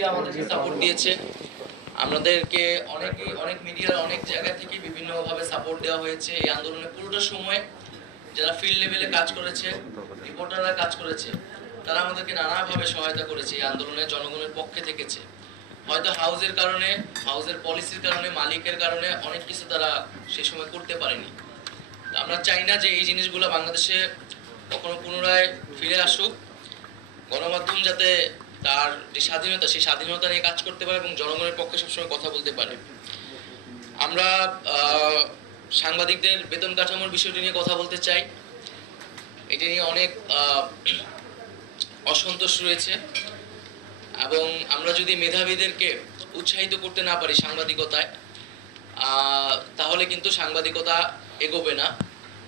Media আমাদেরকে support দিয়েছে। আমাদেরকে অনেক মিডিয়ার অনেক জায়গা থেকে বিভিন্নভাবে সাপোর্ট দেওয়া হয়েছে। এই আন্দোলনের পুরোটা সময় যারা ফিল্ড লেভেলে কাজ করেছে, রিপোর্টাররা কাজ করেছে, তারা আমাদেরকে নানাভাবে সহায়তা করেছে। এই আন্দোলনে জনগণের পক্ষে থেকেছে। হয়তো হাউজের কারণে, হাউজের পলিসির কারণে, মালিকের কারণে অনেক কিছু তারা সেই সময় করতে পারেনি। আমরা চাই না যে এই জিনিসগুলো বাংলাদেশে কখনো পুনরায় ফিরে আসুক। গণমাধ্যম যাতে তার যে স্বাধীনতা, সেই স্বাধীনতা নিয়ে কাজ করতে পারে এবং জনগণের পক্ষে সবসময় কথা বলতে পারে। আমরা সাংবাদিকদের বেতন কাঠামোর বিষয়টি নিয়ে কথা বলতে চাই। এটি নিয়ে অনেক অসন্তোষ রয়েছে এবং আমরা যদি মেধাবীদেরকে উৎসাহিত করতে না পারি সাংবাদিকতায়, তাহলে কিন্তু সাংবাদিকতা এগোবে না।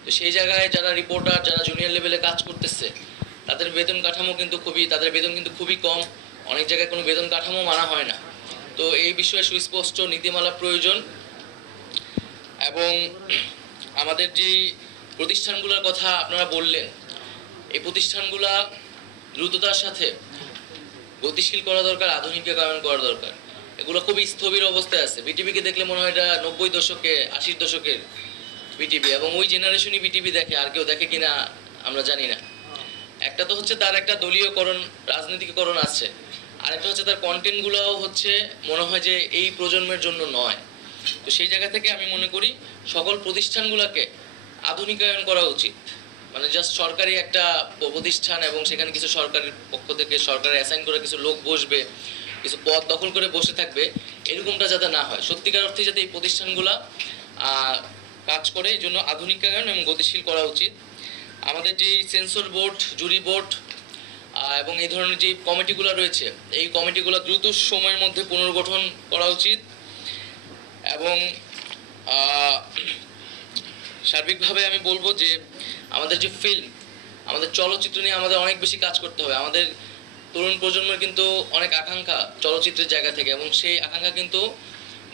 তো সেই জায়গায় যারা রিপোর্টার, যারা জুনিয়র লেভেলে কাজ করতেছে, তাদের বেতন কাঠামো কিন্তু খুবই কম। অনেক জায়গায় কোনো বেতন কাঠামো মানা হয় না। তো এই বিষয়ে সুস্পষ্ট নীতিমালা প্রয়োজন। এবং আমাদের যে প্রতিষ্ঠানগুলোর কথা আপনারা বললেন, এই প্রতিষ্ঠানগুলা দ্রুততার সাথে গতিশীল করা দরকার, আধুনিকীকরণ করা দরকার। এগুলো খুবই স্থবির অবস্থায় আছে। বিটিভিকে দেখলে মনে হয় এটা 90 দশকে, 80 দশকের বিটিভি, এবং ওই জেনারেশনই বিটিভি দেখে, আর কেউ দেখে কিনা আমরা জানি না। একটা তো হচ্ছে তার একটা দলীয়করণ, রাজনীতিকরণ আছে, আরেকটা হচ্ছে তার কন্টেন্টগুলোও হচ্ছে মনে হয় যে এই প্রজন্মের জন্য নয়। তো সেই জায়গা থেকে আমি মনে করি সকল প্রতিষ্ঠানগুলোকে আধুনিকায়ন করা উচিত। মানে জাস্ট সরকারি একটা প্রতিষ্ঠান এবং সেখানে কিছু সরকারের পক্ষ থেকে সরকারের অ্যাসাইন করে কিছু লোক বসবে, কিছু পদ দখল করে বসে থাকবে, এরকমটা যাতে না হয়। সত্যিকার অর্থে যাতে এই প্রতিষ্ঠানগুলা কাজ করে, এই জন্য আধুনিকায়ন এবং গতিশীল করা উচিত। আমাদের যে সেন্সর বোর্ড, জুরি বোর্ড এবং এই ধরনের যে কমিটিগুলো রয়েছে, এই কমিটিগুলো দ্রুত সময়ের মধ্যে পুনর্গঠন করা উচিত। এবং সার্বিকভাবে আমি বলবো যে আমাদের যে ফিল্ম, আমাদের চলচ্চিত্র নিয়ে আমাদের অনেক বেশি কাজ করতে হবে। আমাদের তরুণ প্রজন্মের কিন্তু অনেক আকাঙ্ক্ষা চলচ্চিত্রের জায়গা থেকে, এবং সেই আকাঙ্ক্ষা কিন্তু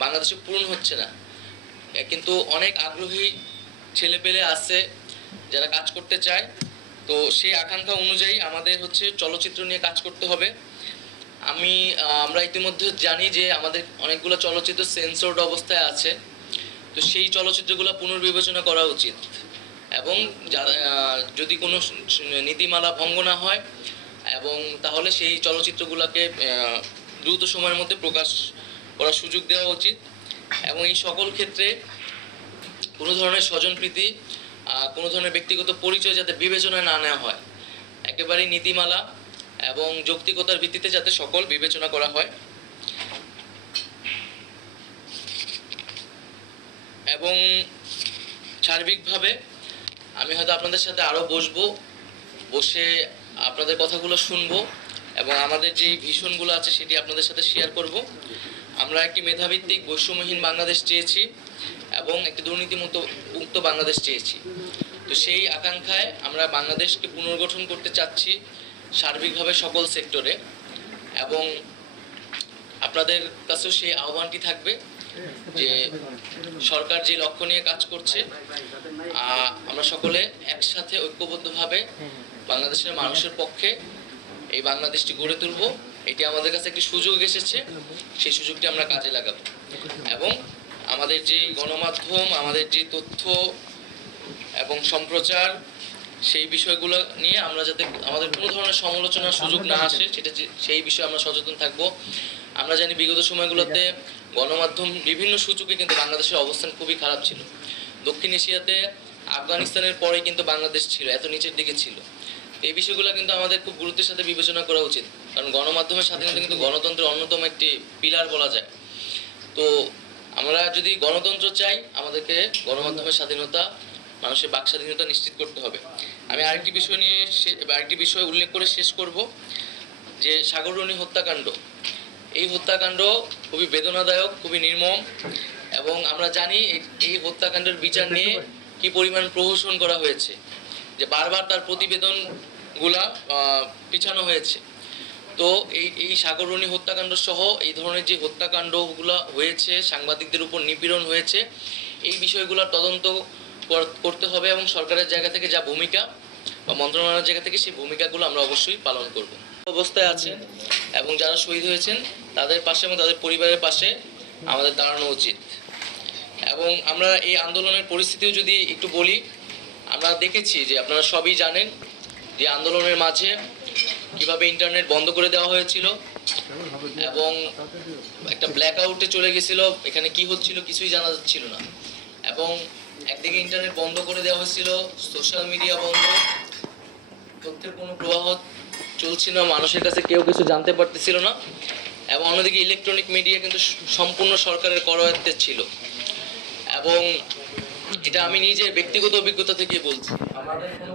বাংলাদেশে পূরণ হচ্ছে না। কিন্তু অনেক আগ্রহী ছেলেপেলে আছে যারা কাজ করতে চায়। তো সেই আকাঙ্ক্ষা অনুযায়ী আমাদের হচ্ছে চলচ্চিত্র নিয়ে কাজ করতে হবে। আমরা ইতিমধ্যে জানি যে আমাদের অনেকগুলো চলচ্চিত্র সেন্সরড অবস্থায় আছে। তো সেই চলচ্চিত্রগুলো পুনর্বিবেচনা করা উচিত, এবং যদি কোনো নীতিমালা ভঙ্গ না হয়, এবং তাহলে সেই চলচ্চিত্রগুলোকে দ্রুত সময়ের মধ্যে প্রকাশ করার সুযোগ দেওয়া উচিত। এবং এই সকল ক্ষেত্রে কোনো ধরনের স্বজনপ্রীতি, কোনো ধরনের ব্যক্তিগত পরিচয় যাতে বিবেচনায় না নেওয়া হয়। একেবারেই নীতিমালা এবং যৌক্তিকতার ভিত্তিতে যাতে সকল বিবেচনা করা হয়। এবং সার্বিকভাবে আমি হয়তো আপনাদের সাথে আরও বসে আপনাদের কথাগুলো শুনবো, এবং আমাদের যে ভিশনগুলো আছে সেটি আপনাদের সাথে শেয়ার করব। আমরা একটি মেধাভিত্তিক বৈষম্যহীন বাংলাদেশ চেয়েছি এবং একটি দুর্নীতিমুক্ত বাংলাদেশ চেয়েছি। তো সেই আকাঙ্ক্ষায় আমরা বাংলাদেশকে পুনর্গঠন করতে চাচ্ছি সার্বিকভাবে সকল সেক্টরে, এবং আপনাদের কাছেও সেই আহ্বানটি থাকবে যে সরকার যে লক্ষ্য নিয়ে কাজ করছে, আমরা সকলে একসাথে ঐক্যবদ্ধভাবে বাংলাদেশের মানুষের পক্ষে এই বাংলাদেশটি গড়ে তুলব। এটি আমাদের কাছে একটি সুযোগ এসেছে, সেই সুযোগটি আমরা কাজে লাগাবো। এবং আমাদের যে গণমাধ্যম, আমাদের যে তথ্য এবং সম্প্রচার, সেই বিষয়গুলো নিয়ে আমরা যাতে আমাদের কোনো ধরনের সমালোচনার সুযোগ না আসে, সেই বিষয়ে আমরা সচেতন থাকব। আমরা জানি বিগত সময়গুলোতে গণমাধ্যম বিভিন্ন সূচকে কিন্তু বাংলাদেশের অবস্থান খুবই খারাপ ছিল। দক্ষিণ এশিয়াতে আফগানিস্তানের পরে কিন্তু বাংলাদেশ ছিল, এত নিচের দিকে ছিল। এই বিষয়গুলো কিন্তু আমাদের খুব গুরুত্বের সাথে বিবেচনা করা উচিত, কারণ গণমাধ্যমের স্বাধীনতা কিন্তু গণতন্ত্রের অন্যতম একটি পিলার বলা যায়। তো আমরা যদি গণতন্ত্র চাই, আমাদেরকে গণমাধ্যমের স্বাধীনতা, মানুষের বাক স্বাধীনতা নিশ্চিত করতে হবে। আমি আরেকটি বিষয় উল্লেখ করে শেষ করব, যে সাগররণী হত্যাকাণ্ড, এই হত্যাকাণ্ড খুবই বেদনাদায়ক, খুবই নির্মম, এবং আমরা জানি এই হত্যাকাণ্ডের বিচার নিয়ে কি পরিমাণ প্রহসন করা হয়েছে, যে বারবার তার প্রতিবেদনগুলা পিছানো হয়েছে। তো এই সাগররণী হত্যাকাণ্ড সহ এই ধরনের যে হত্যাকাণ্ডগুলো হয়েছে, সাংবাদিকদের উপর নিপীড়ন হয়েছে, এই বিষয়গুলোর তদন্ত করতে হবে, এবং সরকারের জায়গা থেকে যা ভূমিকা বা মন্ত্রণালয়ের জায়গা থেকে সেই ভূমিকাগুলো আমরা অবশ্যই পালন করব। অবস্থায় আছেন এবং যারা শহীদ হয়েছেন তাদের পাশে এবং তাদের পরিবারের পাশে আমাদের দাঁড়ানো উচিত। এবং আমরা এই আন্দোলনের পরিস্থিতিও যদি একটু বলি, আমরা দেখেছি যে আপনারা সবই জানেন যে আন্দোলনের মাঝে কিভাবে ইন্টারনেট বন্ধ করে দেওয়া হয়েছিল এবং একটা ব্ল্যাক আউটে চলে গেছিল, এখানে কি হচ্ছিল কিছুই জানা যাচ্ছিল না। এবং একদিকে ইন্টারনেট বন্ধ করে দেওয়া হয়েছিল, সোশ্যাল মিডিয়া বন্ধ, তথ্যের কোনো প্রবাহ চলছিল না, মানুষের কাছে কেউ কিছু জানতে পারতেছিল না। এবং অন্যদিকে ইলেকট্রনিক মিডিয়া কিন্তু সম্পূর্ণ সরকারের করায়ত্তে ছিল। এবং এটা আমি নিজের ব্যক্তিগত অভিজ্ঞতা থেকে বলছি। আমাদের কোনো